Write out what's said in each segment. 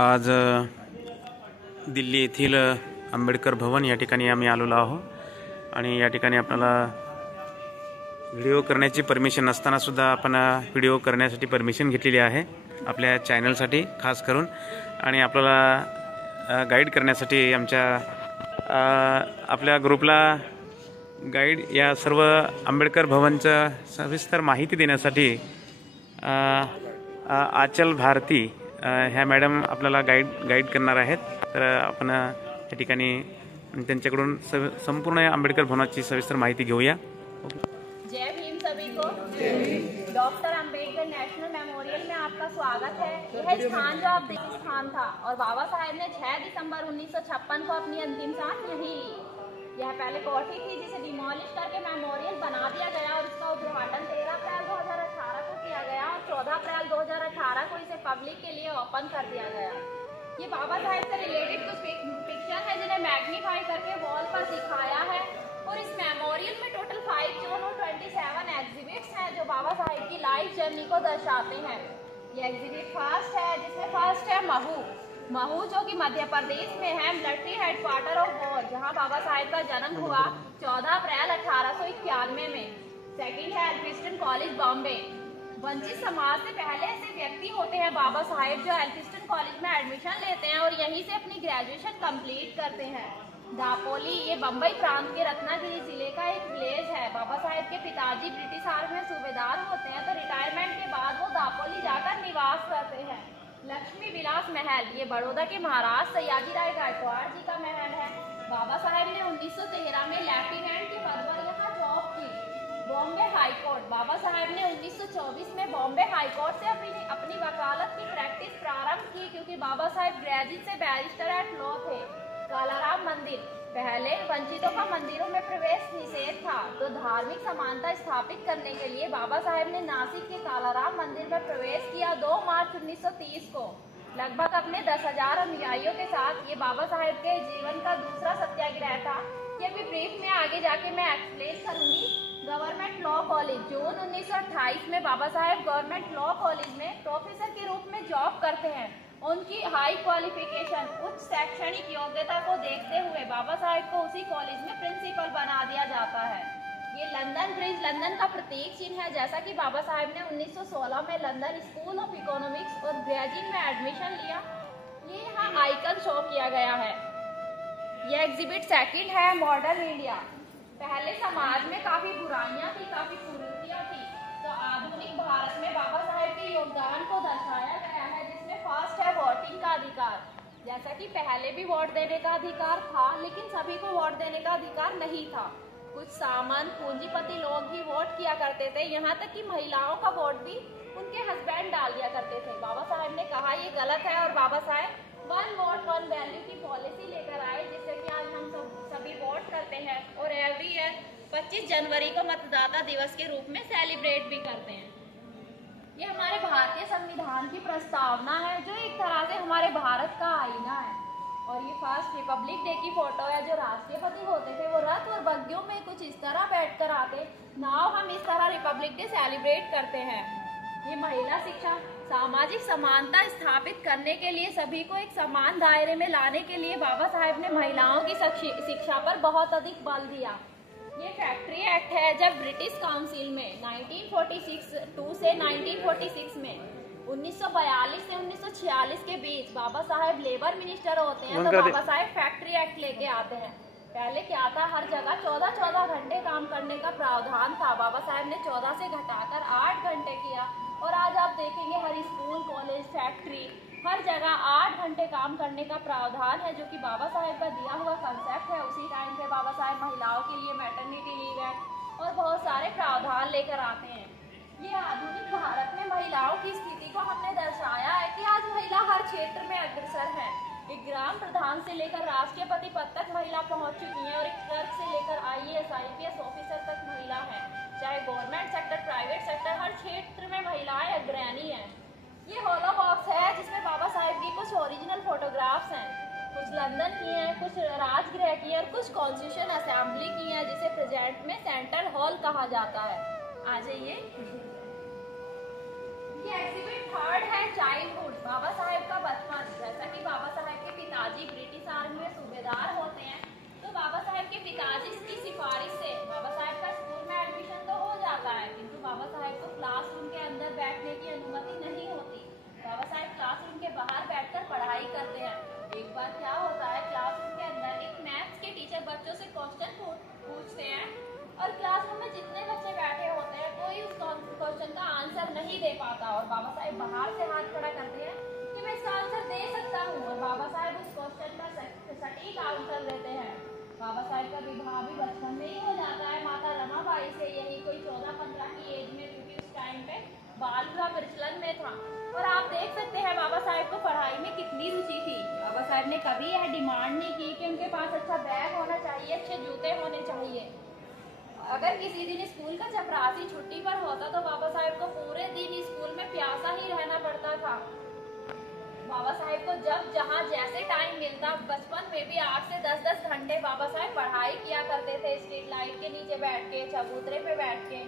आज दिल्ली येथील आंबेडकर भवन या ठिकाणी आम्ही आलेलो आहोत आणि या ठिकाणी आपल्याला व्हिडिओ करण्याची परमिशन नसताना सुद्धा आपण व्हिडिओ करण्यासाठी परमिशन घेतलेली आहे आपल्या चॅनलसाठी खास करून, आणि आपल्याला गाईड करण्यासाठी आपल्या ग्रुपला गाईड या सर्व आंबेडकर भवनचं सविस्तर माहिती देण्यासाठी आचल भारती ह्या मॅडम आपल्याला गाईड करणार आहेत। तर आपण या ठिकाणी त्यांच्याकडून संपूर्ण आंबेडकर भवनाची सविस्तर माहिती घेऊया। जय भीम सभी को। डॉक्टर अंबेडकर नेशनल मेमोरियल में आपका स्वागत है। यह स्थान जो आप देखिए स्थान था और बाबा साहेब ने 6 दिसंबर 1956 को अपनी अंतिम सांस यहीं ली। यह पहले कोठी थी जिसे डिमोलिश करके मेमोरियल बना दिया गया और इसका उद्घाटन 13 अप्रैल 2018 को किया गया और 14 अप्रैल 2018 को इसे पब्लिक के लिए ओपन कर दिया गया। ये बाबा साहेब से रिलेटेड कुछ पिक्चर है जिन्हें मैग्नीफाई करके वॉल पर दिखाया है और इस मेमोरियल में टोटल 5 जोन और 27 एग्जिबिट्स हैं जो बाबा साहेब की लाइफ जर्नी को दर्शाते हैं। ये एग्जिबिट फर्स्ट है जिसमें फर्स्ट है महू जो कि मध्य प्रदेश में है, मिलिट्री हेडक्वार्टर ऑफ वॉर, जहां बाबा साहेब का जन्म हुआ 14 अप्रैल 1891 में। सेकंड है एल्फिस्टन कॉलेज बॉम्बे। वंचित समाज से पहले ऐसे व्यक्ति होते हैं बाबा साहेब जो एल्फिस्टन कॉलेज में एडमिशन लेते हैं और यहीं से अपनी ग्रेजुएशन कंप्लीट करते हैं। दापोली ये बम्बई प्रांत के रत्नागिरी जिले का एक विलेज है। बाबा साहेब के पिताजी ब्रिटिश आर्मी में सूबेदार होते हैं तो रिटायरमेंट के बाद वो दापोली जाकर निवास करते हैं। लक्ष्मी विलास महल ये बड़ौदा के महाराज सयाजी राय गायकवाड़ जी का महल है। बाबा साहेब ने 1913 में लेफ्टिनेंट के पद पर यहाँ जॉब की। बॉम्बे हाईकोर्ट बाबा साहेब ने 1924 में बॉम्बे हाईकोर्ट से अपनी वकालत की प्रैक्टिस प्रारंभ की क्योंकि बाबा साहेब ग्रेजुएट से बैरिस्टर एट लॉ थे। कालाराम मंदिर पहले वंचितों का मंदिरों में प्रवेश निषेध था तो धार्मिक समानता स्थापित करने के लिए बाबा साहेब ने नासिक के कालाराम मंदिर में प्रवेश किया 2 मार्च 1930 को। लगभग अपने 10,000 अनुयायियों के साथ ये बाबा साहेब के जीवन का दूसरा सत्याग्रह था। ये भी ब्रीफ में आगे जाके मैं एक्सप्लेन करूंगी। गवर्नमेंट लॉ कॉलेज जून 1928 में बाबा साहेब गवर्नमेंट लॉ कॉलेज में प्रोफेसर के रूप में जॉब करते हैं। उनकी हाई क्वालिफिकेशन उच्च शैक्षणिक योग्यता को देखते हुए बाबा साहेब को उसी कॉलेज में प्रिंसिपल बना दिया जाता है। ये लंदन ब्रिज लंदन का प्रतीक चिन्ह है। जैसा कि बाबा साहेब ने 1916 में लंदन स्कूल ऑफ इकोनॉमिक्स और ग्रेजुएट में एडमिशन लिया। ये यहाँ आइकन शो किया गया है। यह एग्जिबिट सेकंड है मॉडर्न इंडिया। पहले समाज में काफी बुराइयां थी, काफी कुरीतियां थी, तो आधुनिक भारत में बाबा साहेब के योगदान को दर्शाया गया है जिसमें फर्स्ट है वोटिंग का अधिकार। जैसा कि पहले भी वोट देने का अधिकार था लेकिन सभी को वोट देने का अधिकार नहीं था। कुछ सामान्य पूंजीपति लोग ही वोट किया करते थे, यहाँ तक कि महिलाओं का वोट भी उनके हस्बैंड डाल दिया करते थे। बाबा साहेब ने कहा ये गलत है और बाबा साहेब 1 वोट 1 वैल्यू की पॉलिसी लेकर आए जिससे कि आज हम सभी वोट करते हैं और एवरी ईयर 25 जनवरी को मतदाता दिवस के रूप में सेलिब्रेट भी करते हैं। ये हमारे भारतीय संविधान की प्रस्तावना है जो एक तरह से हमारे भारत का आईना है। और ये फर्स्ट रिपब्लिक डे की फोटो है। जो राष्ट्रपति होते थे वो रथ और बग्गियों में कुछ इस तरह बैठकर आते। नाउ हम इस तरह रिपब्लिक डे सेलिब्रेट करते हैं। ये महिला शिक्षा सामाजिक समानता स्थापित करने के लिए सभी को एक समान दायरे में लाने के लिए बाबा साहेब ने महिलाओं की शिक्षा पर बहुत अधिक बल दिया। ये फैक्ट्री एक्ट है जब ब्रिटिश काउंसिल में 1942 से 1946 में 1942 से 1946 के बीच बाबा साहेब लेबर मिनिस्टर होते हैं तो बाबा साहेब फैक्ट्री एक्ट लेके आते हैं। पहले क्या था, हर जगह 14-14 घंटे काम करने का प्रावधान था। बाबा साहेब ने 14 से घटाकर 8 घंटे किया और आज आप देखेंगे हर स्कूल कॉलेज फैक्ट्री हर जगह 8 घंटे काम करने का प्रावधान है जो कि बाबा साहेब का दिया हुआ कंसेप्ट है। उसी टाइम पे बाबा साहेब महिलाओं के लिए मैटरनिटी लीव एक्ट और बहुत सारे प्रावधान लेकर आते हैं। ये आधुनिक भारत में महिलाओं की स्थिति को हमने दर्शाया है कि आज महिला हर क्षेत्र में अग्रसर है। एक ग्राम प्रधान से लेकर राष्ट्रपति पद तक महिला पहुंच चुकी है और एक क्लर्क से लेकर IAS IPS ऑफिसर तक महिला है। चाहे गवर्नमेंट सेक्टर प्राइवेट सेक्टर हर क्षेत्र में महिलाएं अग्रणी हैं। ये होलो बॉक्स है जिसमें बाबा साहेब की कुछ ओरिजिनल फोटोग्राफ्स हैं। कुछ लंदन की हैं, कुछ राजगृह की और कुछ कॉन्स्टिट्यूशन असेंबली की हैं जिसे प्रेजेंट में सेंट्रल हॉल कहा जाता है। आ जाइए। ये एग्जिबिट थर्ड है चाइल्डहुड, बाबा साहेब का बचपन। जैसा कि बाबा साहेब के पिताजी ब्रिटिश आर्मी में सूबेदार होते हैं, तो बाबा साहेब के पिताजी की सिफारिश से बाबा साहेब का स्कूल में एडमिशन तो हो जाता है, किंतु बाबा साहेब को क्लासरूम के अंदर बैठने की अनुमति नहीं होती। बाबा साहेब क्लासरूम के बाहर बैठकर पढ़ाई करते हैं। एक बार क्या होता है, क्लासरूम के अंदर एक मैथ्स के टीचर बच्चों से क्वेश्चन पूछते हैं और क्लासरूम में जितने बच्चे बैठे होते हैं कोई उस क्वेश्चन का आंसर नहीं दे पाता, और बाबा साहेब बाहर से हाथ खड़ा करते हैं कि मैं इसका आंसर दे सकता हूँ, और बाबा साहेब उस क्वेश्चन का सटीक आंसर देते हैं। बाबा साहेब का विवाह भी बचपन में ही हो जाता है माता रमाबाई से, यही कोई 14-15 की एज में, क्योंकि उस टाइम पे बाल विवाह प्रचलन में था। और आप देख सकते हैं बाबा साहेब को पढ़ाई में कितनी रुचि थी। बाबा साहेब ने कभी यह डिमांड नहीं की कि उनके पास अच्छा बैग होना चाहिए, अच्छे जूते होने चाहिए। अगर किसी दिन स्कूल का चपरासी छुट्टी पर होता तो बाबा साहेब को पूरे दिन स्कूल में प्यासा ही रहना पड़ता था। बाबा साहेब को जब जहाँ जैसे टाइम मिलता, बचपन में भी 8 से 10 घंटे बाबा साहेब पढ़ाई किया करते थे, स्ट्रीट लाइट के नीचे बैठ के, चबूतरे पे बैठ के।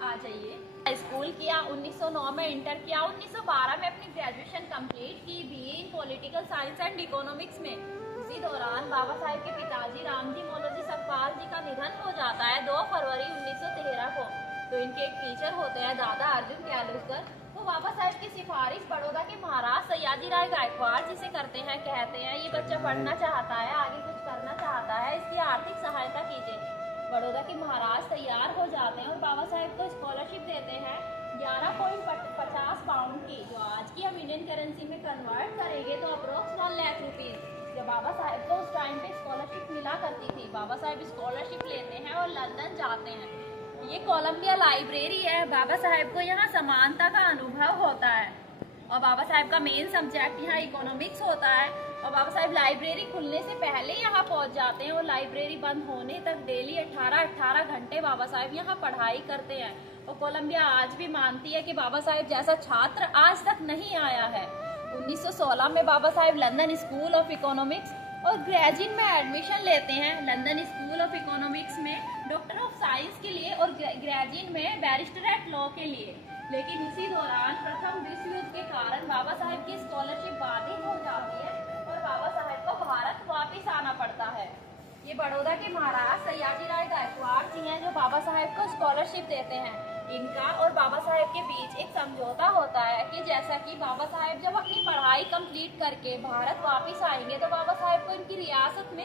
आ जाइए। स्कूल किया, 1909 में इंटर किया, 1912 में अपनी ग्रेजुएशन कंप्लीट की, BA in political science and economics में। उसी दौरान बाबा साहेब के पिताजी रामजी मोलोजी सकपाल जी का निधन हो जाता है 2 फरवरी 1913 को। तो इनके एक टीचर होते हैं दादा अर्जुन क्यालुस्कर, वो बाबा साहेब की सिफारिश बड़ौदा के महाराज सयाजी राय गायकवाड़ जी से करते हैं। कहते हैं ये बच्चा पढ़ना चाहता है, आगे कुछ करना चाहता है, इसकी आर्थिक सहायता कीजिए। बड़ौदा के महाराज तैयार हो जाते हैं और बाबा साहेब को स्कॉलरशिप देते हैं 11.50 पाउंड की, जो आज की हम इंडियन करेंसी में कन्वर्ट करेंगे तो अप्रोक्स 1 लाख रुपीज। जब बाबा साहेब को उस टाइम पे स्कॉलरशिप मिला करती थी, बाबा साहेब स्कॉलरशिप लेते हैं और लंदन जाते हैं। ये कोलंबिया लाइब्रेरी है। बाबा साहेब को यहाँ समानता का अनुभव होता है, और बाबा साहेब का मेन सब्जेक्ट यहाँ इकोनॉमिक्स होता है। और बाबा साहेब लाइब्रेरी खुलने से पहले यहाँ पहुँच जाते हैं और लाइब्रेरी बंद होने तक डेली 18 घंटे बाबा साहेब यहाँ पढ़ाई करते हैं। और कोलंबिया आज भी मानती है कि बाबा साहेब जैसा छात्र आज तक नहीं आया है। 1916 में बाबा साहेब लंदन स्कूल ऑफ इकोनॉमिक्स और ग्रेजुएट में एडमिशन लेते हैं। लंदन स्कूल ऑफ इकोनॉमिक्स में डॉक्टर ऑफ साइंस के लिए और ग्रेजुएट में बैरिस्टर एट लॉ के लिए। लेकिन इसी दौरान प्रथम विश्व युद्ध के कारण बाबा साहेब की स्कॉलरशिप बाधित हो जाती है और बाबा साहेब को भारत वापिस आना पड़ता है। ये बड़ौदा के महाराज सयाजी राय गायकवाड़ जी हैं जो बाबा साहेब को स्कॉलरशिप देते हैं। इनका और बाबा साहेब के बीच एक समझौता होता है कि जैसा कि बाबा साहेब जब अपनी पढ़ाई कंप्लीट करके भारत वापिस आएंगे तो बाबा साहेब को इनकी रियासत में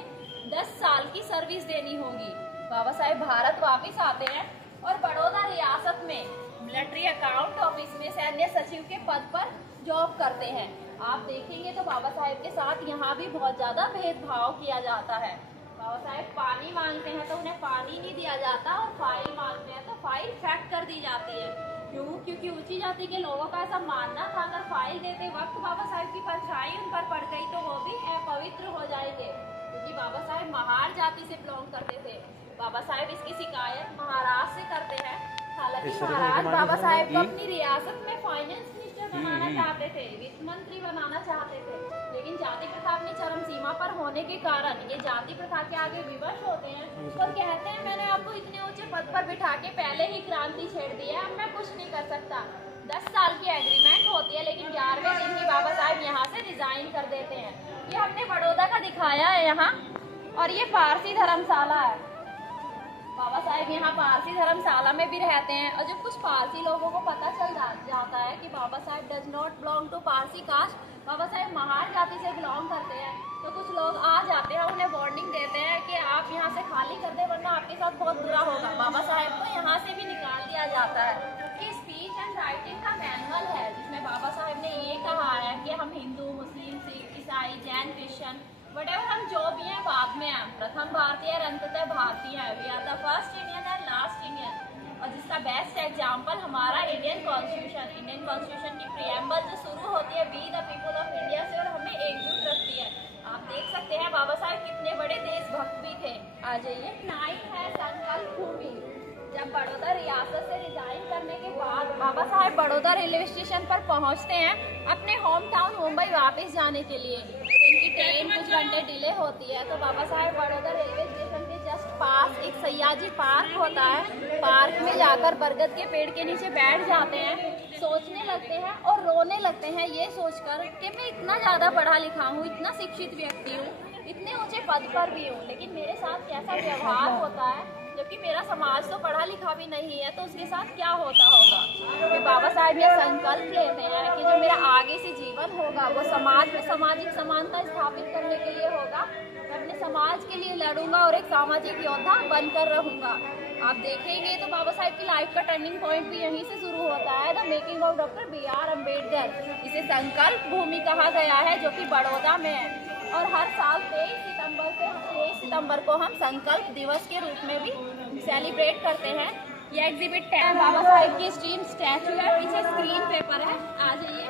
10 साल की सर्विस देनी होगी। बाबा साहेब भारत वापिस आते हैं और बड़ौदा रियासत में मिलिट्री अकाउंट ऑफिस में सैन्य सचिव के पद पर जॉब करते हैं। आप देखेंगे तो बाबा साहेब के साथ यहाँ भी बहुत ज़्यादा भेदभाव किया जाता है। बाबा साहेब पानी मांगते हैं तो उन्हें पानी नहीं दिया जाता, और फाइल मांगते हैं तो फाइल फेंक कर दी जाती है। क्यों? क्योंकि ऊंची जाति के लोगों का ऐसा मानना था अगर फाइल देते वक्त बाबा साहेब की परछाई उन पर पड़ गई तो वो भी अपवित्र हो जाएंगे, क्योंकि बाबा साहेब महार जाति से बिलोंग करते थे। बाबा साहेब इसकी शिकायत महाराज से करते हैं। हालांकि महाराज बाबा साहेब को अपनी रियासत में फाइनेंस मिनिस्टर बनाना चाहते थे, वित्त मंत्री बनाना चाहते थे, लेकिन जाति प्रथा अपनी चरम सीमा पर होने के कारण ये जाति प्रथा के आगे विवश होते हैं और कहते हैं मैंने आपको इतने ऊंचे पद पर बिठा के पहले ही क्रांति छेड़ दी है, अब मैं कुछ नहीं कर सकता। 10 साल की एग्रीमेंट होती है, लेकिन 11वें दिन ही बाबा साहेब यहाँ से रिजाइन कर देते हैं। ये हमने बड़ौदा का दिखाया है यहाँ, और ये पारसी धर्मशाला है। बाबा साहेब यहाँ पारसी धर्मशाला में भी रहते हैं, और जब कुछ पारसी लोगों को पता चल जाता है कि Baba Saheb does not belong to Parsi caste, Baba Saheb Mahar जाति से बिलोंग करते हैं, तो कुछ लोग आ जाते हैं, उन्हें वार्निंग देते हैं कि आप यहाँ से खाली कर दें वरना आपके साथ बहुत बुरा होगा। बाबा साहेब को यहाँ से भी निकाल दिया जाता है। कि स्पीच एंड राइटिंग का मैनुअल है जिसमें बाबा साहेब ने ये कहा है कि हम हिंदू, मुस्लिम, सिख, ईसाई, जैन, क्रिश्चियन वटेवर हम जो भी हैं बाद में हैं, प्रथम भारतीय और अंततः भारतीय हैं। We are the first Indian and last Indian. और जिसका बेस्ट एग्जाम्पल हमारा इंडियन कॉन्स्टिट्यूशन की प्रियम्बल जो शुरू होती है we the people of India से और हमें एकजुट रखती है। आप देख सकते हैं बाबा साहेब कितने बड़े देशभक्त भी थे। आ जाइए। नाइट है संकल्प भूमि। जब बड़ौदा रियासत से रिजाइन करने के बाद बाबा साहेब बड़ौदा रेलवे स्टेशन पर पहुंचते हैं अपने होम टाउन मुंबई वापस जाने के लिए। इनकी ट्रेन कुछ घंटे डिले होती है, तो बाबा साहेब बड़ौदा रेलवे स्टेशन के जस्ट पास एक सयाजी पार्क होता है, पार्क में जाकर बरगद के पेड़ के नीचे बैठ जाते हैं, सोचने लगते हैं और रोने लगते हैं ये सोचकर कि मैं इतना ज़्यादा पढ़ा लिखा हूँ, इतना शिक्षित व्यक्ति हूँ, इतने ऊंचे पद पर भी हूँ, लेकिन मेरे साथ कैसा व्यवहार होता है, जबकि मेरा समाज तो पढ़ा लिखा भी नहीं है, तो उसके साथ क्या होता होगा। फिर बाबा साहेब ये संकल्प लेते हैं कि जो मेरा आगे से जीवन होगा वो समाज में सामाजिक समानता स्थापित करने के लिए होगा। मैं अपने समाज के लिए लड़ूंगा और एक सामाजिक योद्धा बनकर रहूंगा। आप देखेंगे तो बाबा साहेब की लाइफ का टर्निंग पॉइंट भी यहीं से शुरू होता है, the making of doctor B.R. Ambedkar. इसे संकल्प भूमि कहा गया है, जो कि बड़ौदा में है, और हर साल 23 सितंबर को हम संकल्प दिवस के रूप में भी सेलिब्रेट करते हैं। यह एग्जिबिट 10 बाबा साहेब की स्टील स्टैचू है, पीछे स्क्रीन पेपर है, आ जाइए।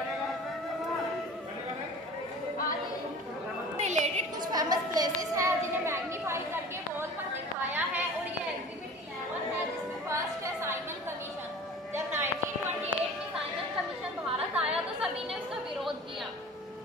रिलेटेड कुछ फेमस प्लेसेस हैं जिन्हें मैग्नीफाई करके वॉल पर दिखाया है, और ये एग्जिबिट 11 है जिसमें फर्स्ट है साइमन कमीशन। जब 1928 में साइमन कमीशन भारत आया तो सभी ने उसका विरोध किया,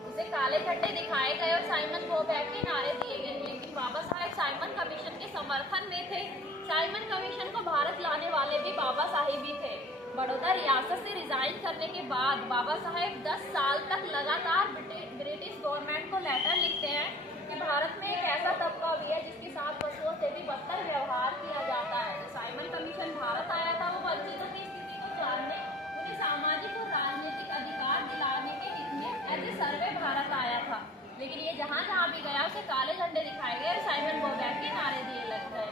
उसे काले झंडे दिखाए गए और साइमन गो बैक के नारे दिए गए, लेकिन बाबा साहेब साइमन कमीशन के समर्थन में थे। साइमन कमीशन को भारत लाने वाले भी बाबा साहेब ही थे। बड़ौदा रियासत से रिजाइन करने के बाद बाबा साहेब 10 साल तक लगातार ब्रिटिश गवर्नमेंट को लेटर लिखते हैं कि भारत में एक ऐसा तबका भी है जिसके साथ पशुओं से भी बदतर व्यवहार किया जाता है। जो साइमन कमीशन भारत आया था वो वंचितों की स्थिति को जानने, उन्हें सामाजिक और राजनीतिक अधिकार दिलाने के हित में ऐसे सर्वे भारत आया था, लेकिन ये जहाँ जहाँ भी गया उसे काले झंडे दिखाए गए और साइमन गो बैक के नारे दिए लग गए।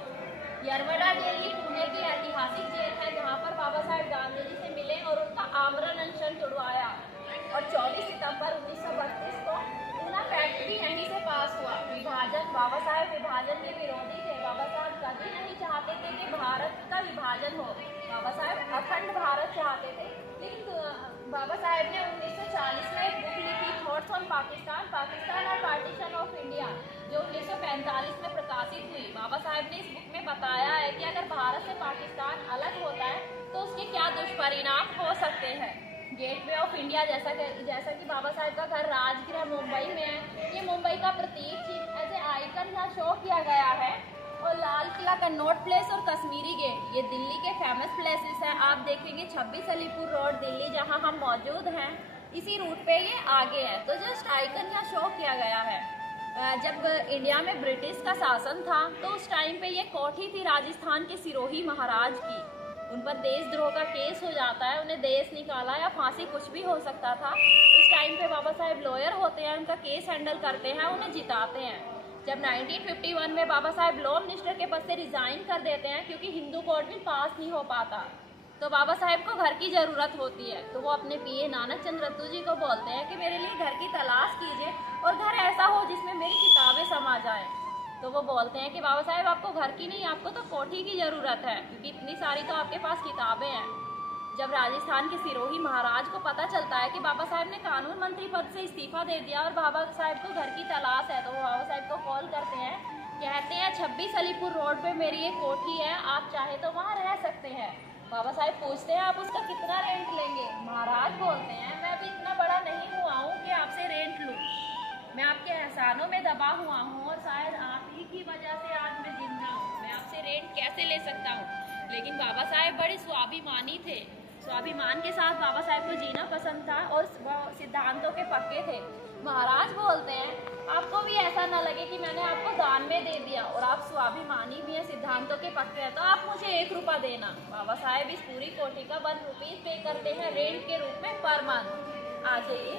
यरवड़ा जेल ये पुणे की ऐतिहासिक जेल है जहाँ पर बाबा साहेब गांधी जी से मिले और उनका आमरण अनशन छुड़वाया, और 24 सितंबर 1932 को पूना पैक्ट भी यहीं से पास हुआ। विभाजन, बाबा साहेब विभाजन के विरोधी थे। बाबा साहेब कभी नहीं चाहते थे कि भारत का विभाजन हो, बाबा साहेब अखंड भारत चाहते थे। लेकिन बाबा साहेब ने 1940 में एक बुक लिखी, थॉट्स ऑन पाकिस्तान, पाकिस्तान और पार्टीशन ऑफ इंडिया, जो 1945 में प्रकाशित हुई। बाबा साहेब ने इस बुक में बताया है कि अगर भारत से पाकिस्तान अलग होता है तो उसके क्या दुष्परिणाम हो सकते हैं। गेटवे ऑफ इंडिया, जैसा कि बाबा साहेब का घर राजगृह मुंबई में है, ये मुंबई का प्रतीक चिन्ह एज ए आइकन यहाँ शो किया गया है। और लाल किला, कन्नॉट प्लेस और कश्मीरी गेट ये दिल्ली के फेमस प्लेसेस हैं। आप देखेंगे 26 अलीपुर रोड दिल्ली जहाँ हम मौजूद हैं, इसी रूट पे ये आगे है, तो जस्ट आइकन यहाँ शो किया गया है। जब इंडिया में ब्रिटिश का शासन था तो उस टाइम पे ये कोठी थी राजस्थान के सिरोही महाराज की। उन पर देशद्रोह का केस हो जाता है, उन्हें देश निकाला या फांसी कुछ भी हो सकता था। उस टाइम पे बाबा साहेब लॉयर होते हैं, उनका केस हैंडल करते हैं, उन्हें जिताते हैं। जब 1951 में बाबा साहेब लॉ मिनिस्टर के पद से रिजाइन कर देते हैं क्योंकि हिंदू कोड बिल पास नहीं हो पाता, तो बाबा साहेब को घर की ज़रूरत होती है, तो वो अपने पीए नानक चंद रत्तू जी को बोलते हैं कि मेरे लिए घर की तलाश कीजिए और घर ऐसा हो जिसमें मेरी किताबें समा जाएं। तो वो बोलते हैं कि बाबा साहेब आपको घर की नहीं, आपको तो कोठी की ज़रूरत है, क्योंकि इतनी सारी तो आपके पास किताबें हैं। जब राजस्थान के सिरोही महाराज को पता चलता है कि बाबा साहेब ने कानून मंत्री पद से इस्तीफा दे दिया और बाबा साहेब को घर की तलाश है, तो वो बाबा साहेब को कॉल करते हैं, कहते हैं 26 अलीपुर रोड पे मेरी एक कोठी है, आप चाहे तो वहाँ रह सकते हैं। बाबा साहेब पूछते हैं आप उसका कितना रेंट लेंगे? महाराज बोलते हैं मैं अभी इतना बड़ा नहीं हुआ हूँ कि आपसे रेंट लूँ, मैं आपके एहसानों में दबा हुआ हूँ और शायद आप ही की वजह से आज मैं जिंदा हूँ, मैं आपसे रेंट कैसे ले सकता हूँ। लेकिन बाबा साहेब बड़े स्वाभिमानी थे, स्वाभिमान के साथ बाबा साहेब को जीना पसंद था और सिद्धांतों के पक्के थे। महाराज बोलते हैं आपको भी ऐसा ना लगे कि मैंने आपको दान में दे दिया और आप स्वाभिमानी भी हैं, सिद्धांतों के पक्के हैं, तो आप मुझे 1 रुपया देना। बाबा साहेब इस पूरी कोठी का 1 रुपीज पे करते हैं रेंट के रूप में पर मंथ। आ जाइए,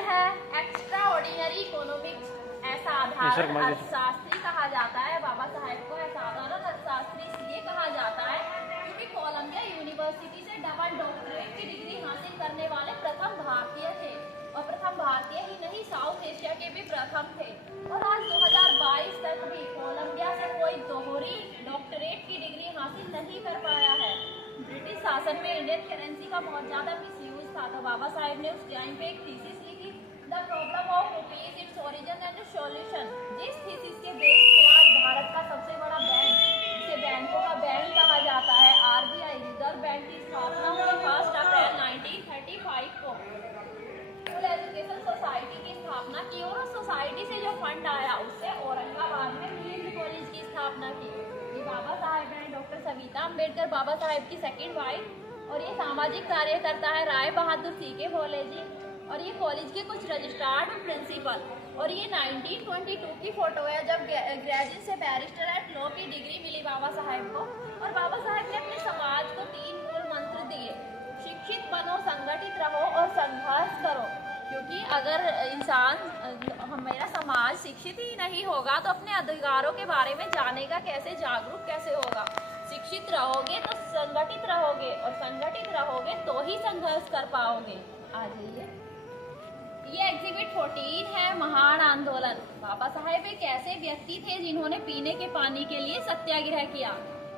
है एक्स्ट्रा ऑर्डिनरी इकोनॉमिक्स, असाधारण अर्थशास्त्री कहा जाता है बाबा साहेब को। असाधारण अर्थशास्त्री इसलिए कहा जाता है क्योंकि कोलंबिया यूनिवर्सिटी से डबल डॉक्टरेट की डिग्री हासिल करने वाले प्रथम भारतीय थे, और प्रथम भारतीय ही नहीं साउथ एशिया के भी प्रथम थे। और आज 2022 तक भी कोलंबिया से कोई दोहरी डॉक्टरेट की डिग्री हासिल नहीं कर पाया है। ब्रिटिश शासन में इंडियन करेंसी का बहुत ज़्यादा मिसयूज था, तो बाबा साहेब ने उस टाइम पे एक थीसिस लिखी, the problem of rupees, its origin and solution. जिस थीसिस के बेस पे आज भारत का सबसे बड़ा बैंक, जिसे बैंकों का बैंक कहा जाता है, RBI रिजर्व बैंक की स्थापना हुई 1 अप्रैल 1935 को। फुल एजुकेशन सोसाइटी की स्थापना की और उस सोसाइटी से जो फंड आया उससे औरंगाबाद में मिलिट्री कॉलेज की स्थापना की। ये बाबा साहेब हैं। डॉक्टर सविता अम्बेडकर बाबा साहेब की सेकंड वाइफ और ये सामाजिक कार्यकर्ता है राय बहादुर सीके भोले जी और ये कॉलेज के कुछ रजिस्ट्रार और प्रिंसिपल। और ये 1922 की फोटो है जब ग्रेजुएट से बैरिस्टर एट लॉ की डिग्री मिली बाबा साहेब को। और बाबा साहेब ने अपने समाज को 3 मूल मंत्र दिए, शिक्षित बनो, संगठित रहो और संघर्ष करो। क्योंकि अगर मेरा समाज शिक्षित ही नहीं होगा तो अपने अधिकारों के बारे में जानेगा कैसे, जागरूक कैसे होगा। शिक्षित रहोगे तो संगठित रहोगे और संगठित रहोगे तो ही संघर्ष कर पाओगे। आ जाइए, ये एग्जिबिट 14 है, महान आंदोलन। बाबा साहेब एक ऐसे व्यक्ति थे जिन्होंने पीने के पानी के लिए सत्याग्रह किया।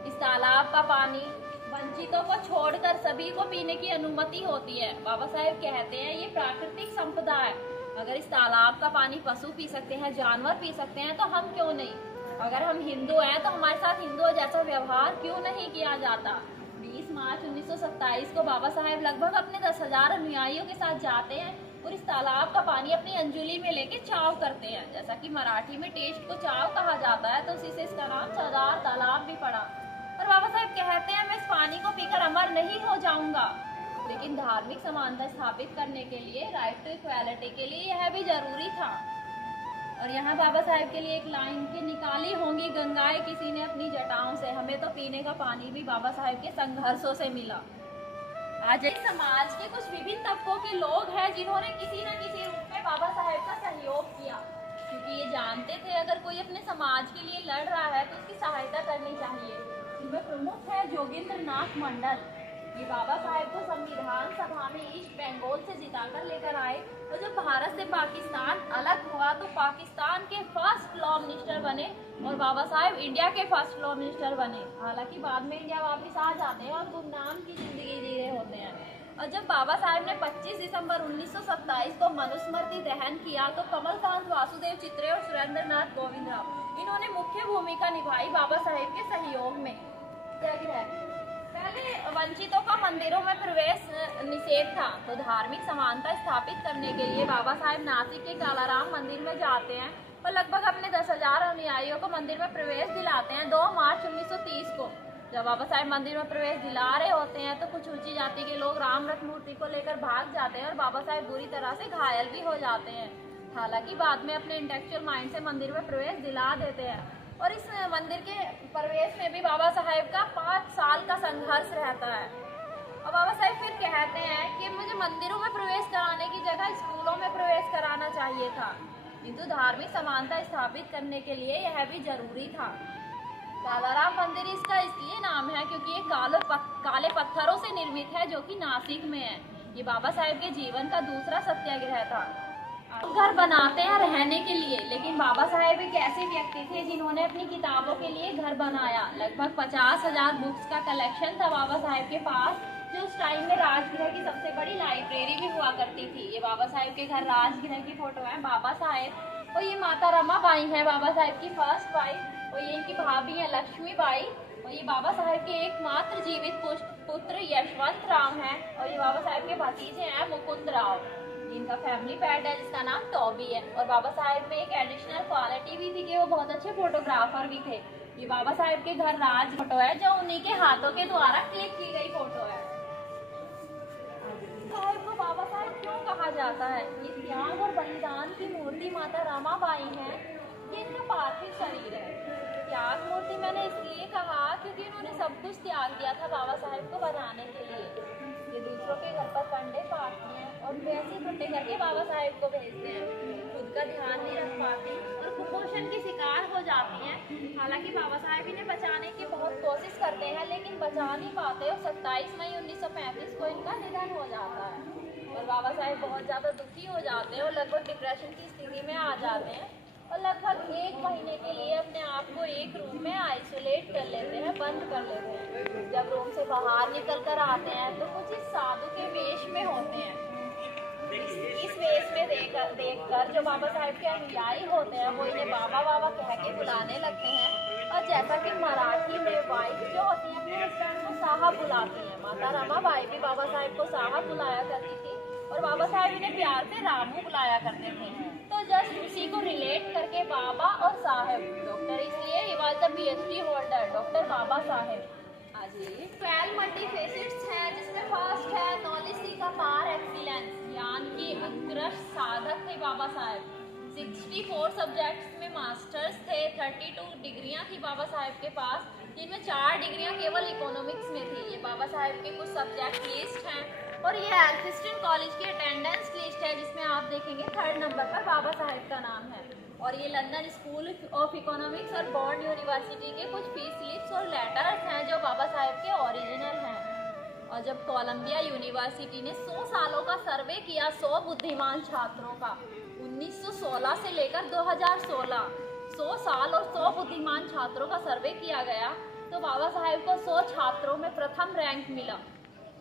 इस तालाब का पानी वंचितों को छोड़कर सभी को पीने की अनुमति होती है। बाबा साहेब कहते हैं ये प्राकृतिक संपदा है। अगर इस तालाब का पानी पशु पी सकते हैं, जानवर पी सकते हैं तो हम क्यों नहीं। अगर हम हिंदू हैं तो हमारे साथ हिंदुओं जैसा व्यवहार क्यों नहीं किया जाता। 20 मार्च 1927 को बाबा साहेब लगभग अपने 10,000 अनुयायियों के साथ जाते हैं और इस तालाब का पानी अपनी अंजुली में लेके चाव करते हैं। जैसा कि मराठी में टेस्ट को चाव कहा जाता है तो उसी से इसका नाम सरदार तालाब भी पड़ा। और बाबा साहेब कहते हैं मैं इस पानी को पीकर अमर नहीं हो जाऊंगा, लेकिन धार्मिक समानता स्थापित करने के लिए, राइट टू इक्वालिटी के लिए यह भी जरूरी था। और यहाँ बाबा साहेब के लिए एक लाइन की निकाली होंगी गंगाएं किसी ने अपनी जटाओं से। हमें तो पीने का पानी भी बाबा साहेब के संघर्षों से मिला। आज एक समाज के कुछ विभिन्न तबकों के लोग हैं जिन्होंने किसी न किसी रूप में बाबा साहेब का सहयोग किया, क्योंकि ये जानते थे अगर कोई अपने समाज के लिए लड़ रहा है तो उसकी सहायता करनी चाहिए। इनमें प्रमुख है जोगिंद्र नाथ मंडल। ये बाबा साहेब को संविधान सभा में ईस्ट बंगाल से जिताकर लेकर आए और जब भारत से पाकिस्तान अलग हुआ तो पाकिस्तान के फर्स्ट लॉ मिनिस्टर बने और बाबा साहेब इंडिया के फर्स्ट लॉ मिनिस्टर बने। हालांकि बाद में इंडिया वापस आ जाते हैं और गुमनाम की जिंदगी जी रहे होते हैं। और जब बाबा साहेब ने 25 दिसंबर 1927 को मनुस्मृति दहन किया तो कमलकांत वासुदेव चित्रे और सुरेंद्र नाथ गोविंदराव इन्होंने मुख्य भूमिका निभाई बाबा साहेब के सहयोग में। पहले वंचितों का मंदिरों में प्रवेश निषेध था तो धार्मिक समानता स्थापित करने के लिए बाबा साहेब नासिक के कालाराम मंदिर में जाते हैं और लगभग अपने 10,000 अनुयायियों को मंदिर में प्रवेश दिलाते हैं। 2 मार्च 1930 को जब बाबा साहेब मंदिर में प्रवेश दिला रहे होते हैं तो कुछ ऊंची जाति के लोग राम रथ मूर्ति को लेकर भाग जाते हैं और बाबा साहेब बुरी तरह से घायल भी हो जाते हैं। हालांकि बाद में अपने इंटेलेक्चुअल माइंड से मंदिर में प्रवेश दिला देते हैं और इस मंदिर के प्रवेश में भी बाबा साहेब का 5 साल का संघर्ष रहता है। और बाबा साहेब फिर कहते हैं कि मुझे मंदिरों में प्रवेश कराने की जगह स्कूलों में प्रवेश कराना चाहिए था, किंतु धार्मिक समानता स्थापित करने के लिए यह भी जरूरी था। कालाराम मंदिर इसका इसलिए नाम है क्योंकि ये काले पत्थरों से निर्मित है जो कि नासिक में है। ये बाबा साहेब के जीवन का दूसरा सत्याग्रह था। घर बनाते हैं रहने के लिए, लेकिन बाबा साहेब एक ऐसे व्यक्ति थे जिन्होंने अपनी किताबों के लिए घर बनाया। लगभग 50,000 बुक्स का कलेक्शन था बाबा साहेब के पास, जो उस टाइम में राजगृह की सबसे बड़ी लाइब्रेरी भी हुआ करती थी। ये बाबा साहेब के घर राजगृह की फोटो है। बाबा साहेब और ये माता रमाबाई है बाबा साहेब की फर्स्ट वाइफ, और ये इनकी भाभी है लक्ष्मी बाई, और ये बाबा साहेब के एकमात्र जीवित पुत्र यशवंत राव हैं, और ये बाबा साहेब के भतीजे हैं मुकुंद राव। इनका फैमिली पेट है जिसका नाम टॉबी है। और बाबा साहेब में एक एडिशनल क्वालिटी भी थी कि वो बहुत अच्छे फोटोग्राफर भी थे। ये बाबा साहेब के घर राज फोटो है जो उन्हीं के हाथों के द्वारा क्लिक की गई फोटो है। साहेब को बाबा साहेब क्यों कहा जाता है? ये त्याग और बलिदान की मूर्ति माता रमाबाई है, ये इनका पार्थिव शरीर है। त्याग मूर्ति मैंने इसलिए कहा क्योंकि इन्होंने सब कुछ त्याग दिया था बाबा साहेब को बनाने के लिए। ये दूसरों के घर पर कंडे काटते हैं और पैसे इकट्ठे करके बाबा साहेब को भेजते हैं। खुद का ध्यान नहीं रख पाती और कुपोषण की शिकार हो जाती हैं। हालांकि बाबा साहेब इन्हें बचाने की बहुत कोशिश करते हैं लेकिन बचा नहीं पाते और 27 मई 1935 को इनका निधन हो जाता है। और बाबा साहेब बहुत ज़्यादा दुखी हो जाते हैं और लगभग डिप्रेशन की स्थिति में आ जाते हैं और लगभग 1 महीने के लिए अपने आप को एक रूम में आइसोलेट कर लेते हैं, बंद कर लेते हैं। जब रूम से बाहर निकल कर आते हैं तो कुछ इस साधु के वेश में होते हैं। इस वेश में देखकर जो बाबा साहेब के अनुयायी होते हैं वो इन्हें बाबा बाबा कह के बुलाने लगते हैं। और जैसा कि मराठी में वाइफ जो होती है अपने हस्बैंड को साहब बुलाती है, माता रमाबाई भी बाबा साहेब को साहब बुलाया करती थी और बाबा साहेब इन्हें प्यार से रामू बुलाया करते थे। तो जस्ट उसी को रिलेट करके बाबा और साहेब, डॉक्टर इसलिए he was the PhD holder, doctor Baba Saheb. 12 multifacets हैं, जिसमें फर्स्ट है नॉलेज सीकर पार एक्सीलेंस, ज्ञान के उत्कृष्ट साधक थे बाबा साहेब। 64 सब्जेक्ट्स में मास्टर्स थे, 32 डिग्रियां थी बाबा साहेब के पास, जिनमें 4 डिग्रियां केवल इकोनॉमिक्स में थी। ये बाबा साहेब के कुछ सब्जेक्ट लिस्ट हैं और ये एल्फिस्टन कॉलेज की अटेंडेंस लिस्ट है, जिसमें आप देखेंगे 3rd नंबर पर बाबा साहेब का नाम है। और ये लंदन स्कूल ऑफ इकोनॉमिक्स और बॉन्ड यूनिवर्सिटी के कुछ फीस स्लिप्स और लेटर्स हैं जो बाबा साहेब के ओरिजिनल हैं। और जब कोलंबिया यूनिवर्सिटी ने 100 सालों का सर्वे किया 100 बुद्धिमान छात्रों का, 1916 से लेकर 2016, 100 साल और 100 बुद्धिमान छात्रों का सर्वे किया गया, तो बाबा साहेब को 100 छात्रों में प्रथम रैंक मिला।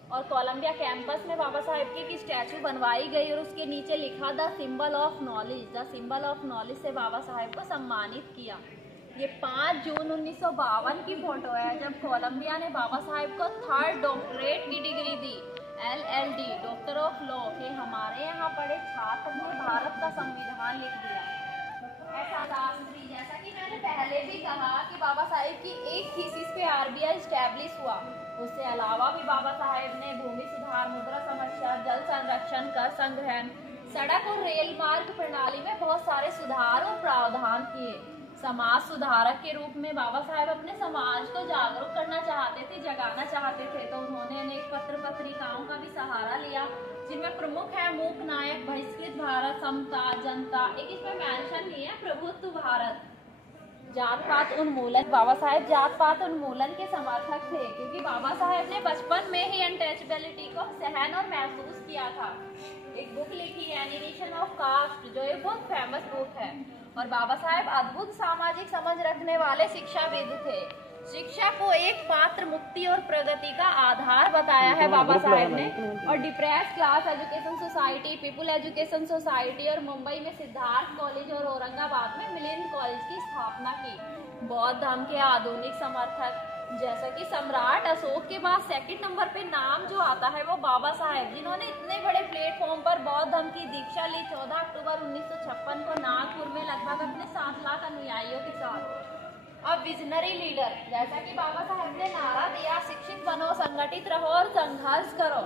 और कोलंबिया कैंपस में बाबा साहेब की स्टैचू बनवाई गई और उसके नीचे लिखा the symbol of knowledge, the symbol of knowledge से बाबा साहेब को सम्मानित किया। ये 5 जून 1952 की फोटो है, जब कोलंबिया ने बाबा साहेब को 3rd डॉक्टरेट की degree the, LLD, doctor of law के हमारे यहाँ पढ़े छात्र ने भारत का संविधान लिख दिया। ऐसा शास्त्री, जैसा कि मैंने पहले भी कहा कि बाबा साहेब की एक थीसिस पे RBI स्टैब्लिश हुआ। उससे अलावा भी बाबा साहेब ने भूमि सुधार, मुद्रा समस्या, जल संरक्षण, कर संग्रहण, सड़क और रेल मार्ग प्रणाली में बहुत सारे सुधार और प्रावधान किए। समाज सुधारक के रूप में बाबा साहेब अपने समाज को जागरूक करना चाहते थे, जगाना चाहते थे, तो उन्होंने अनेक पत्र पत्रिकाओं का भी सहारा लिया, जिनमें प्रमुख है मूक नायक, बहिष्कृत भारत, समता, जनता, एक इसमें मेंशन नहीं है प्रभुत्व भारत, जात पात उन्मूलन। बाबा साहेब जात पात उन्मूलन के समर्थक थे, क्योंकि बाबा साहेब ने बचपन में ही अनटचेबिलिटी को सहन और महसूस किया था। एक बुक लिखी है एनिमेशन ऑफ कास्ट, जो एक बहुत फेमस बुक है। और बाबा साहेब अद्भुत सामाजिक समझ रखने वाले शिक्षाविद थे। शिक्षा को एक पात्र मुक्ति और प्रगति का आधार बताया है बाबा साहेब ने। और depress class education society, people education society और मुंबई में सिद्धार्थ कॉलेज और औरंगाबाद में मिलिंद कॉलेज की स्थापना की। बौद्ध धर्म के आधुनिक समर्थक, जैसा कि सम्राट अशोक के बाद 2nd नंबर पे नाम जो आता है वो बाबा साहेब, जिन्होंने इतने बड़े प्लेटफॉर्म पर बौद्ध धर्म की दीक्षा ली 14 अक्टूबर 1956 को नागपुर में लगभग अपने 7 लाख अनुयायियों के साथ। अब विजनरी लीडर, जैसा कि बाबा साहेब ने नारा दिया, शिक्षित बनो, संगठित रहो और संघर्ष करो,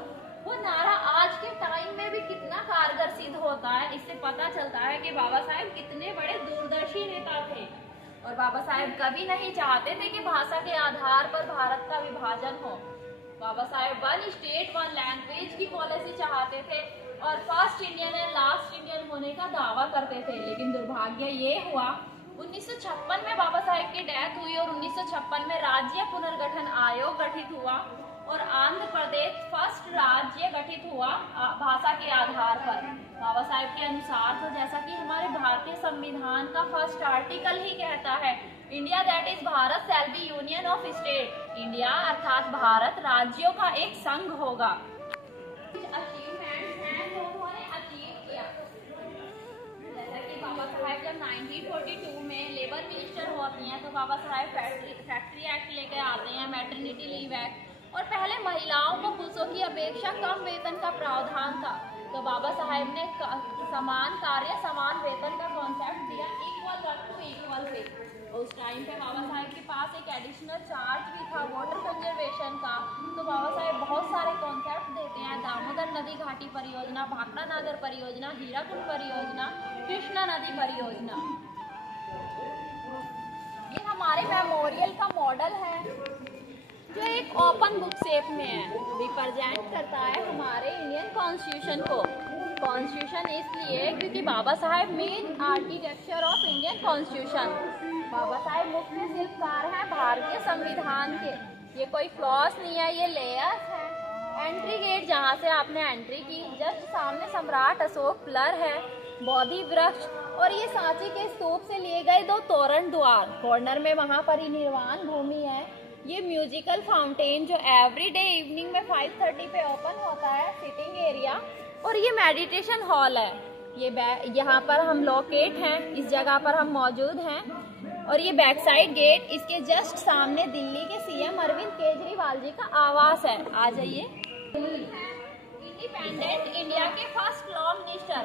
वो नारा आज के टाइम में भी कितना कारगर सिद्ध होता है। इससे पता चलता है कि बाबा साहेब कितने बड़े दूरदर्शी नेता थे। और बाबा साहेब कभी नहीं चाहते थे कि भाषा के आधार पर भारत का विभाजन हो। बाबा साहेब 1 स्टेट 1 लैंग्वेज की पॉलिसी चाहते थे और first Indian and last Indian होने का दावा करते थे। लेकिन दुर्भाग्य ये हुआ 1956 में बाबा साहेब की डेथ हुई और 1956 में राज्य पुनर्गठन आयोग गठित हुआ और आंध्र प्रदेश फर्स्ट राज्य गठित हुआ भाषा के आधार पर। बाबा साहेब के अनुसार तो जैसा कि हमारे भारतीय संविधान का फर्स्ट आर्टिकल ही कहता है, India that is Bharat shall be union of state, India अर्थात भारत राज्यों का एक संघ होगा। अचीवमेंट्स हैं जो उन्होंने अचीव किया, जैसा कि बाबा साहेब जब 1942 में लेबर मिनिस्टर होती हैं तो बाबा साहेब फैक्ट्री एक्ट लेके आते हैं, मैटरनिटी लीव एक्ट, और पहले महिलाओं को पुरुषों की अपेक्षा कम वेतन का प्रावधान था, तो बाबा साहेब ने समान कार्य समान वेतन का कॉन्सेप्ट दिया, equal work two equal pay. उस टाइम पे बाबा साहेब के पास एक एडिशनल चार्ज भी था वाटर कंजर्वेशन का, तो बाबा साहेब बहुत सारे कॉन्सेप्ट देते हैं, दामोदर नदी घाटी परियोजना, भाखड़ा नागर परियोजना, हीराकुंड परियोजना, कृष्णा नदी परियोजना। ये हमारे मेमोरियल का मॉडल है जो एक ओपन बुक शेप में है, रिप्रेजेंट करता है हमारे इंडियन कॉन्स्टिट्यूशन को। कॉन्स्टिट्यूशन इसलिए क्योंकि Baba Saheb main architecture of Indian constitution, Baba Saheb मुख्य शिल्पकार हैं भारतीय संविधान के। ये कोई फ्लॉस नहीं है, ये लेयर्स है। एंट्री गेट जहाँ से आपने एंट्री की, जस्ट सामने सम्राट अशोक पिलर है, बोधि वृक्ष, और ये सांची के स्तूप से लिए गए 2 तोरण द्वार, कॉर्नर में वहाँ परिनिर्वाण भूमि है। ये म्यूजिकल फाउंटेन जो एवरीडे इवनिंग में 5:30 पे ओपन होता है, सिटिंग एरिया, और ये मेडिटेशन हॉल है। ये यहाँ पर हम लोकेट हैं, इस जगह पर हम मौजूद हैं। और ये बैक साइड गेट, इसके जस्ट सामने दिल्ली के CM अरविंद केजरीवाल जी का आवास है। आ जाइए। इंडिपेंडेंट इंडिया के फर्स्ट लॉ मिनिस्टर,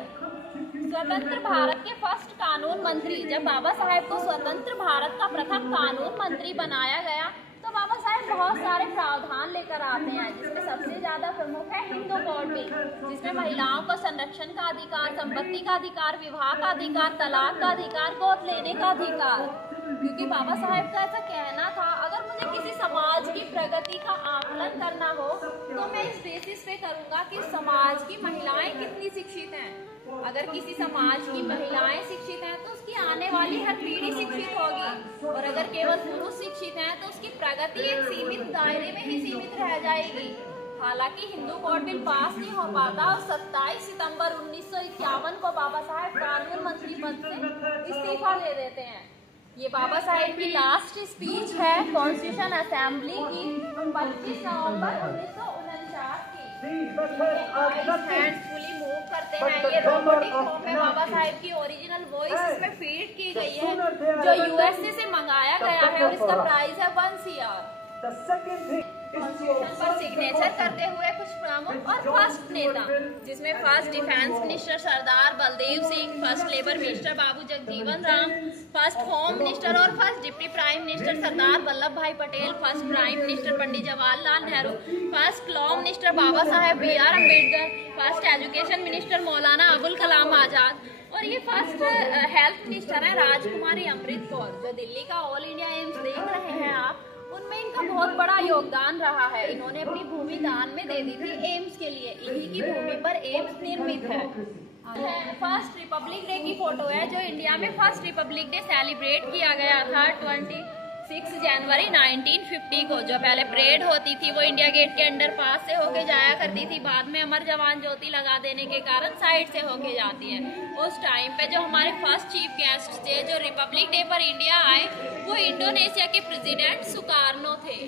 स्वतंत्र भारत के फर्स्ट कानून मंत्री। जब बाबा साहेब को स्वतंत्र भारत का प्रथम कानून मंत्री बनाया गया तो बाबा साहेब बहुत सारे प्रावधान लेकर आते हैं, जिसमें सबसे ज्यादा प्रमुख है हिंदू कोड बिल, जिसमें महिलाओं को संरक्षण का अधिकार, संपत्ति का अधिकार, विवाह का अधिकार, तलाक का अधिकार, गोद लेने का अधिकार। क्योंकि बाबा साहेब का ऐसा कहना था, अगर मुझे किसी समाज की प्रगति का आकलन करना हो तो मैं इस बेसिस पे करूंगा कि समाज की महिलाएं कितनी शिक्षित हैं। अगर किसी समाज की महिलाएं शिक्षित हैं तो उसकी आने वाली हर पीढ़ी शिक्षित होगी, और अगर केवल पुरुष शिक्षित हैं तो उसकी प्रगति एक सीमित दायरे में ही सीमित रह जाएगी। हालांकि हिंदू कोड बिल पास नहीं हो पाता और 27 सितंबर 1951 को बाबा साहेब कानून मंत्री पद से इस्तीफा दे देते हैं। ये बाबा साहेब की लास्ट स्पीच है कॉन्स्टिट्यूशन असेंबली की 25 नवंबर 1949 की। हैंड्सफुली मूव करते हैं। ये रोबोटिक फॉर्म में बाबा साहेब की ओरिजिनल वॉइस इसमें फीड की गई है, जो यूएसए से मंगाया गया है, और इसका प्राइस है 1 CR। कॉन्स्टिट्यूशन पर सिग्नेचर करते हुए कुछ प्रमुख और फर्स्ट नेता, जिसमें first defence minister Sardar Baldev Singh, first labour minister Babu Jagjivan Ram, first home minister और first deputy prime minister Sardar Vallabh Bhai Patel, first prime minister Pandit Jawaharlal Nehru, first law minister Baba Saheb BR Ambedkar, first education minister Maulana Abul Kalam Azad, और ये फर्स्ट हेल्थ मिनिस्टर है राजकुमारी अमृत कौर। जो दिल्ली का ऑल इंडिया एम्स देख रहे हैं आप, उनमें इनका बहुत बड़ा योगदान रहा है। इन्होंने अपनी भूमि दान में दे दी थी एम्स के लिए, इन्हीं की भूमि पर एम्स निर्मित है। फर्स्ट रिपब्लिक डे की फोटो है, जो इंडिया में फर्स्ट रिपब्लिक डे सेलिब्रेट किया गया था 26 जनवरी 1950 को। जो पहले परेड होती थी वो इंडिया गेट के अंडर पास से होके जाया करती थी, बाद में अमर जवान ज्योति लगा देने के कारण साइड से होके जाती है। उस टाइम पे जो हमारे फर्स्ट चीफ गेस्ट थे जो रिपब्लिक डे पर इंडिया आए, वो इंडोनेशिया के प्रेसिडेंट सुकार्नो थे।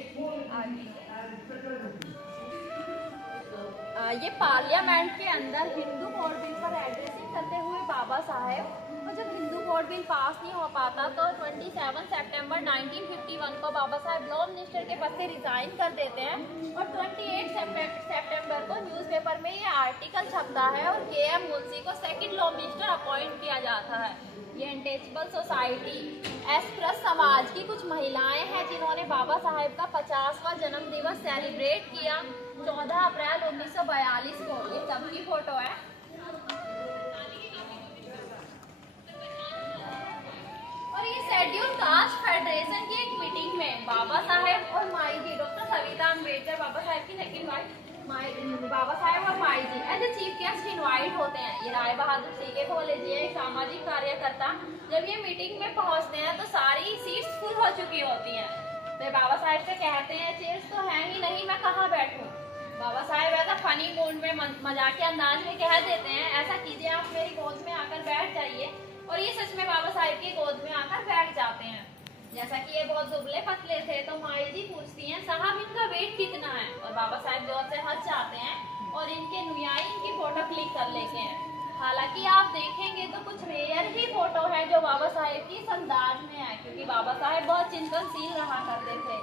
ये पार्लियामेंट के अंदर हिंदू कोड बिल पर एड्रेसिंग करते हुए बाबा साहेब, और जब हिंदू कोड बिल पास नहीं हो पाता तो 27 सितंबर 1951 को बाबा साहेब लॉ मिनिस्टर के पद से रिजाइन कर देते हैं, और 28 सितंबर को न्यूज़पेपर में ये आर्टिकल छपता है और KM मुंशी को सेकंड लॉ मिनिस्टर अपॉइंट किया जाता है। ये अनटचेबल सोसाइटी एस+ समाज की कुछ महिलाएं हैं जिन्होंने बाबा साहेब का 50वां जन्म दिवस सेलिब्रेट किया 14 अप्रैल 1942 को। ये तब की फोटो है। और ये शेड्यूल कास्ट फेडरेशन की एक मीटिंग में बाबा साहेब और माई जी, डॉक्टर सविता अम्बेडकर, बाबा साहेब की सेकंड वाइफ, बाबा साहेब और Mai ji as a chief guest invite होते हैं। ये राय बहादुर सीके कॉलेज है, एक सामाजिक कार्यकर्ता। जब ये मीटिंग में पहुंचते हैं तो सारी सीट्स फुल हो चुकी होती हैं। तो बाबा साहेब से कहते हैं चेयर्स तो हैं ही नहीं, मैं कहाँ बैठूं। बाबा साहेब ऐसा फनी मूड में मजाकिया अंदाज में कह देते हैं, ऐसा कीजिए आप मेरी गोद में आकर बैठ जाइए। और ये सच में बाबा साहेब की गोद में आकर बैठ जाते हैं। जैसा कि ये बहुत दुबले पतले थे तो माई जी पूछती हैं साहब इनका वेट कितना है, और बाबा साहेब जोर से हंस जाते हैं और इनके नुयाई इनकी फोटो क्लिक कर लेते हैं। हालांकि आप देखेंगे तो कुछ रेयर ही फोटो है जो बाबा साहेब की इस अंदाज में है, क्योंकि बाबा साहेब बहुत चिंतनशील रहा करते थे।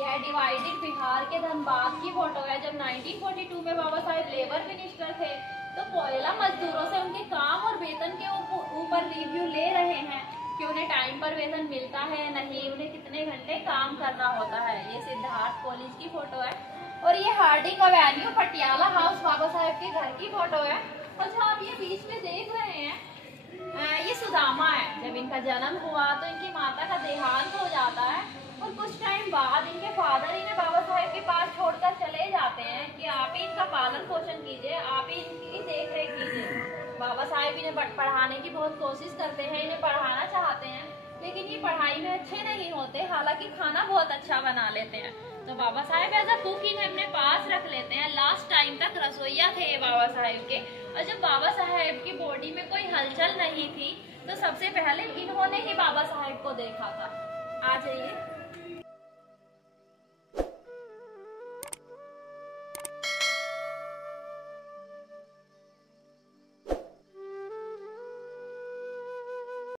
यह डिवाइडेड बिहार के धनबाद की फोटो है, जब 1942 में बाबा साहेब लेबर मिनिस्टर थे तो कोयला मजदूरों से उनके काम और वेतन के ऊपर रिव्यू ले रहे हैं कि उन्हें टाइम पर वेतन मिलता है नहीं, उन्हें कितने घंटे काम करना होता है। ये सिद्धार्थ कॉलेज की फोटो है। और ये Hardinge Avenue Patiala house Baba Saheb के घर की फोटो है। और जो आप ये बीच में देख रहे हैं ये सुदामा है। जब इनका जन्म हुआ तो इनकी माता का देहांत हो जाता है और कुछ टाइम बाद इनके फादर इन्हें बाबा साहेब के पास छोड़कर चले जाते हैं कि आप ही इनका पालन पोषण कीजिए, आप ही इनकी देख रेख कीजिए। बाबा साहेब इन्हें पढ़ाने की बहुत कोशिश करते हैं, इन्हें पढ़ाना चाहते हैं, लेकिन ये पढ़ाई में अच्छे नहीं होते। हालांकि खाना बहुत अच्छा बना लेते हैं, तो Baba Saheb as a cook इन्हें अपने पास रख लेते हैं। लास्ट टाइम तक रसोईया थे ये बाबा साहेब के। और जब बाबा साहेब की बॉडी में कोई हलचल नहीं थी तो सबसे पहले इन्होंने ही बाबा साहेब को देखा था। आ जाइए।